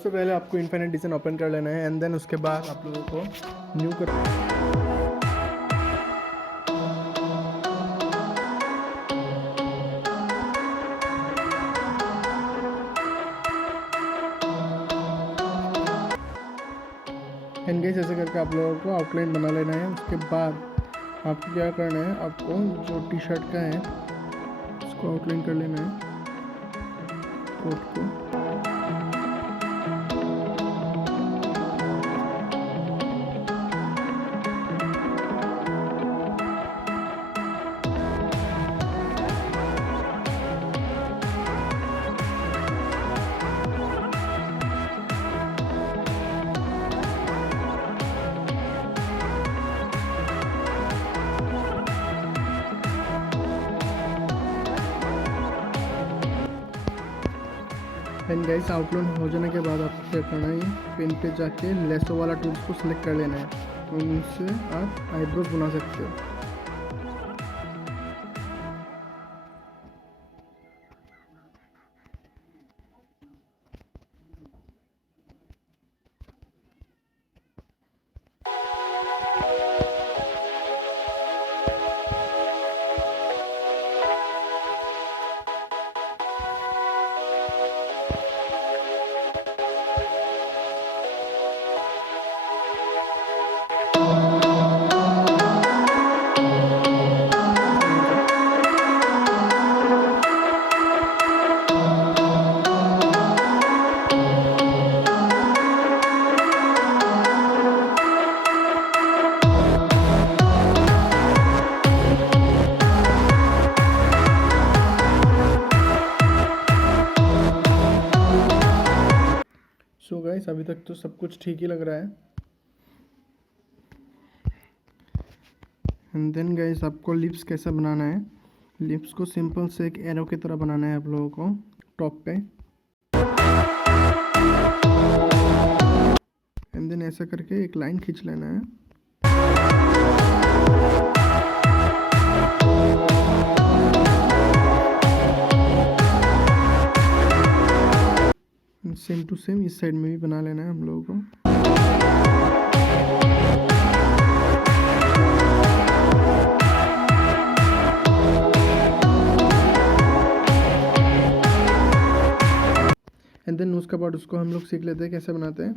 सबसे पहले आपको इन्फिनिट डिज़ाइन ओपन कर लेना है एंड देन उसके बाद आप लोगों को न्यू कर एंड गाइस ऐसे करके आप लोगों को आउटलाइन बना लेना है। उसके बाद आपको क्या करना है, आपको जो टी शर्ट का है उसको आउटलाइन कर लेना है, कोट को। एंड गाइस आउटलाइन हो जाने के बाद आपको क्या करना है, पेन पे जाके लेसो वाला टूल्स को सिलेक्ट कर लेना है और उनसे आप आईब्रोज बना सकते हो। सो गाइस अभी तक तो सब कुछ ठीक ही लग रहा है। एंड देन गाइस आपको लिप्स कैसा बनाना है, लिप्स को सिंपल से एक एरो की तरह बनाना है आप लोगों को टॉप पे। एंड देन ऐसा करके एक लाइन खींच लेना है। सेम टू सेम इस साइड में भी बना लेना है हम लोगों को। एंड देन उसके बाद उसको हम लोग सीख लेते हैं कैसे बनाते हैं।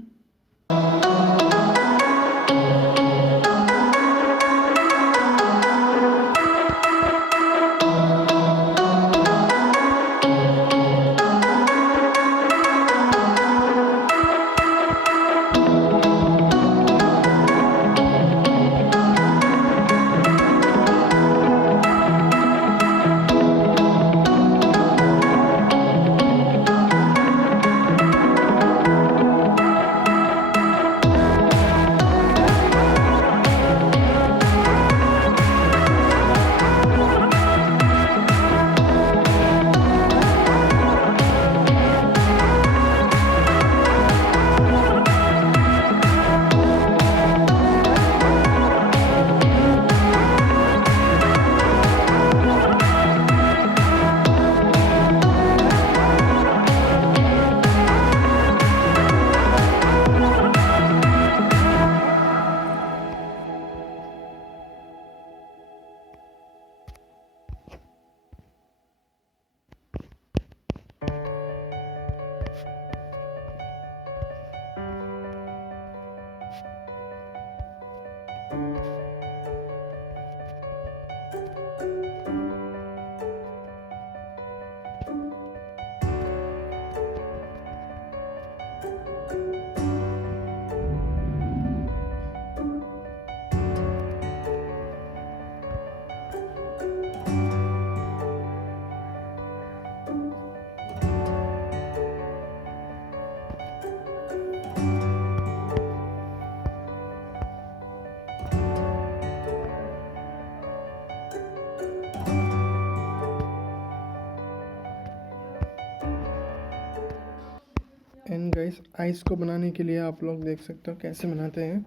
एंड गाइस आइस को बनाने के लिए आप लोग देख सकते हो कैसे बनाते हैं।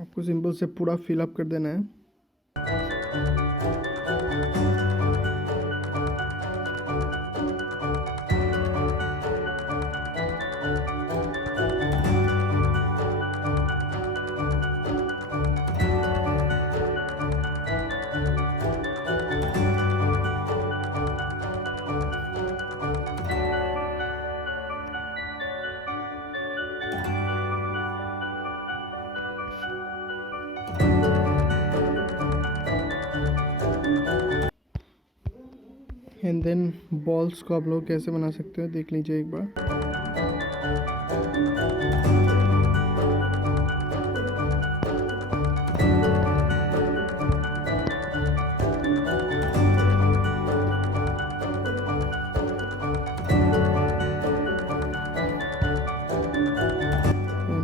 आपको सिंपल से पूरा फिल अप कर देना है। एंड देन बॉल्स को आप लोग कैसे बना सकते हो देख लीजिए एक बार।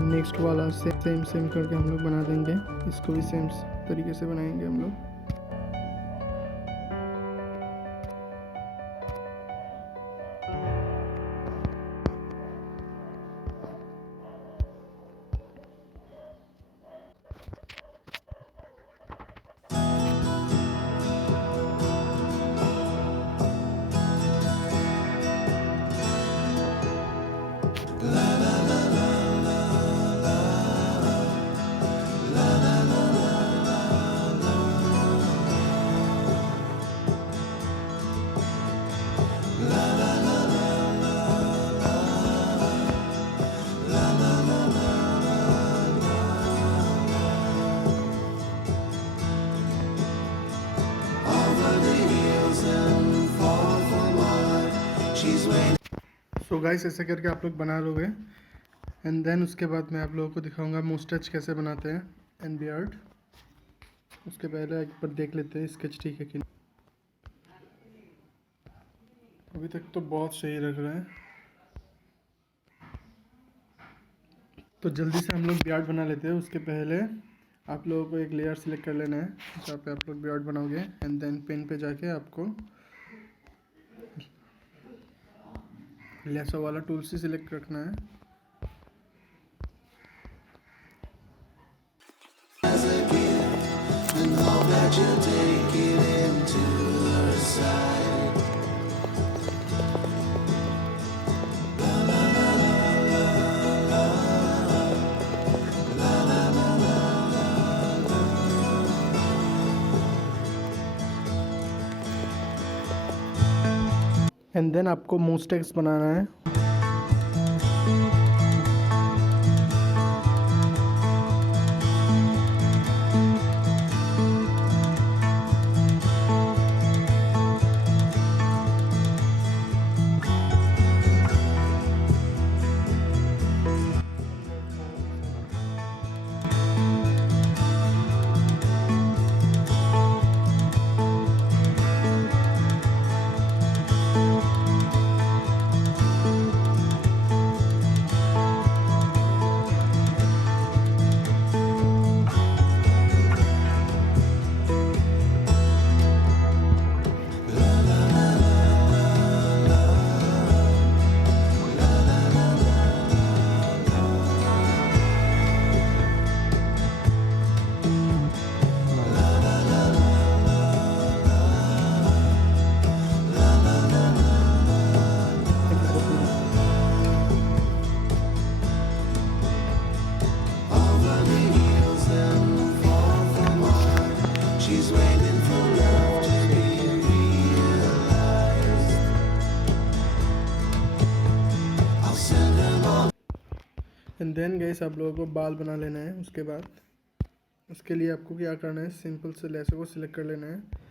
नेक्स्ट वाला सेम करके हम लोग बना देंगे, इसको भी सेम तरीके से बनाएंगे हम लोग। सो गाइस ऐसे करके आप लोग बना लोगे एंड देन उसके बाद मैं आप लोगों को दिखाऊंगा मुस्टैच कैसे बनाते हैं एंड बियर्ड। उसके पहले एक बार देख लेते हैं स्केच ठीक है कि नहीं। अभी तक तो बहुत सही लग रहा है, तो जल्दी से हम लोग बियर्ड बना लेते हैं। उसके पहले आप लोगों को एक लेयर सिलेक्ट कर लेना है जहाँ पे आप लोग बियर्ड बनाओगे एंड देन पेन पे जाके आपको लेसो वाला टूल से सिलेक्ट रखना है। एंड देन आपको मुस्टैच बनाना है। एंड देन गाइस आप लोगों को बाल बना लेना है। उसके बाद उसके लिए आपको क्या करना है, सिंपल से लेसो को सिलेक्ट कर लेना है।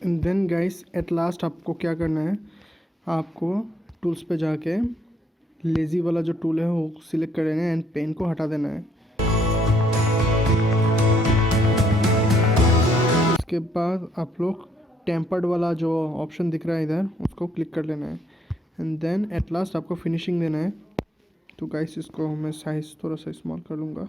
And then guys at last आपको क्या करना है, आपको टूल्स पे जाके लेज़ी वाला जो टूल है वो सिलेक्ट कर लेना है एंड पेन को हटा देना है। उसके बाद आप लोग टेम्पर्ड वाला जो ऑप्शन दिख रहा है इधर उसको क्लिक कर लेना है एंड देन एट लास्ट आपको फिनिशिंग देना है। तो गाइस इसको मैं साइज़ थोड़ा सा स्मॉल कर लूँगा।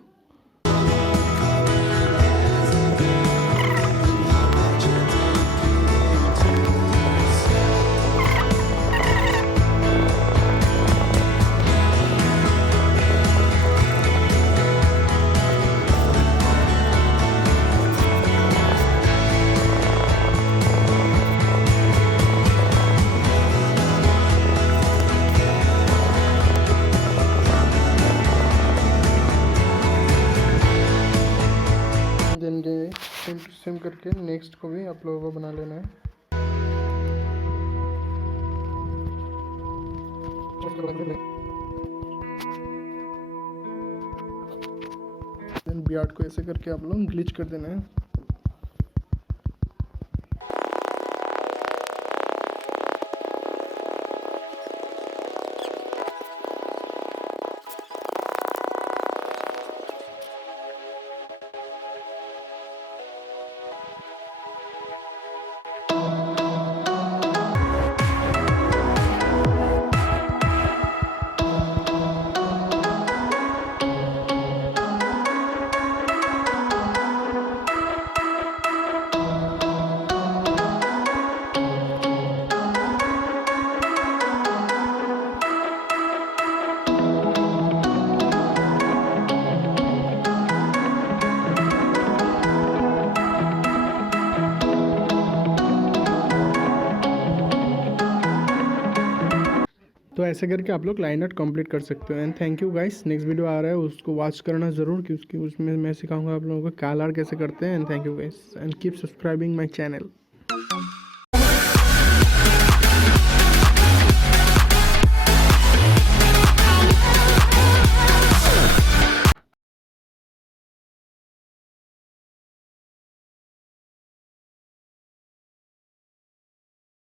सेम करके नेक्स्ट को भी आप लोगों को बना लेना है। देन बियर्ड को ऐसे करके आप लोग ग्लिच कर देना है। तो ऐसे करके आप लोग लाइन आर्ट कंप्लीट कर सकते हो। And thank you guys, next video आ रहा है उसको वॉच करना ज़रूर, क्योंकि उसमें मैं सिखाऊंगा आप लोगों को काल आर्ट कैसे करते हैं। And thank you guys and keep subscribing my channel.